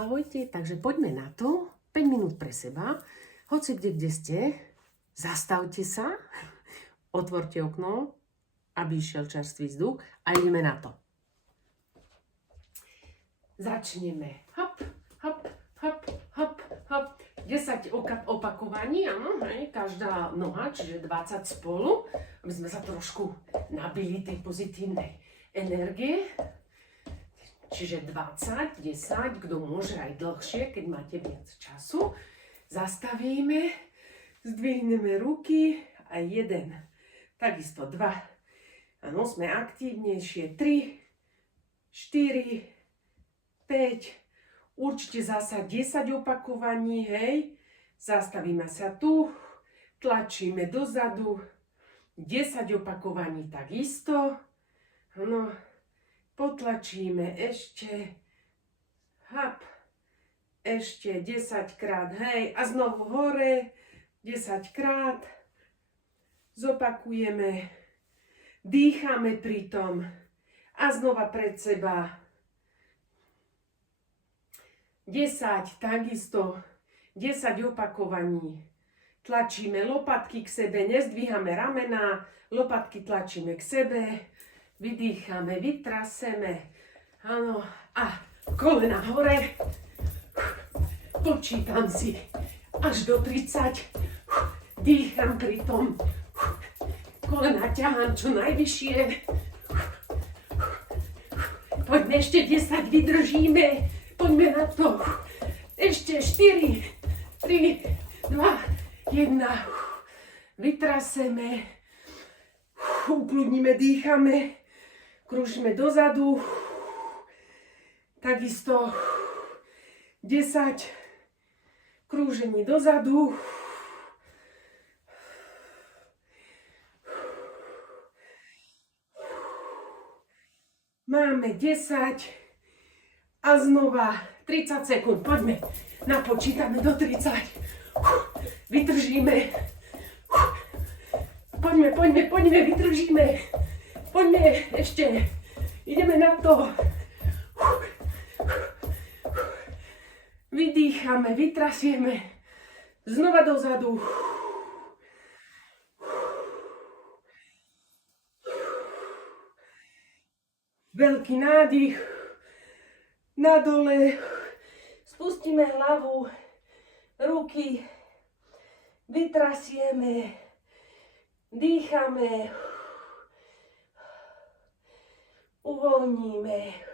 Ahojte, takže poďme na to. 5 minút pre seba. Hoci kde ste, zastavte sa, otvorte okno, aby išiel čerstvý vzduch a ideme na to. Začneme. Hop, hop, hop, hop, hop. 10 opakovaní, áno, hej, každá noha, čiže 20 spolu, aby sme sa trošku nabili tej pozitívnej energie. Čiže 20, 10, kto môže aj dlhšie, keď máte viac času. Zastavíme, zdvihneme ruky a 1, takisto 2. Áno, sme aktívnejšie. 3, 4, 5, určite zasa 10 opakovaní, hej. Zastavíme sa tu, tlačíme dozadu, 10 opakovaní takisto. Áno. Potlačíme ešte, hop, ešte 10 krát, hej, a znovu hore, 10 krát, zopakujeme, dýchame pritom a znova pred seba, 10, takisto, 10 opakovaní, tlačíme lopatky k sebe, nezdvíhame ramená, lopatky tlačíme k sebe, vydýchame, vytraseme, áno, a kolena hore, počítam si až do 30, dýcham pri tom, kolena ťahám čo najvyššie, poďme ešte 10, vydržíme, poďme na to, ešte 4, 3, 2, 1, vytraseme, ukludníme, dýchame, krúžime dozadu, takisto 10 krúžení dozadu, máme 10 a znova 30 sekúnd, poďme, napočítame do 30, vydržíme, poďme, vydržíme. Poďme, ešte, ideme na to. Vydýchame, vytrasieme, znova dozadu. Veľký nádych, nadole, spustíme hlavu, ruky, vytrasieme, dýchame. Uvoľníme.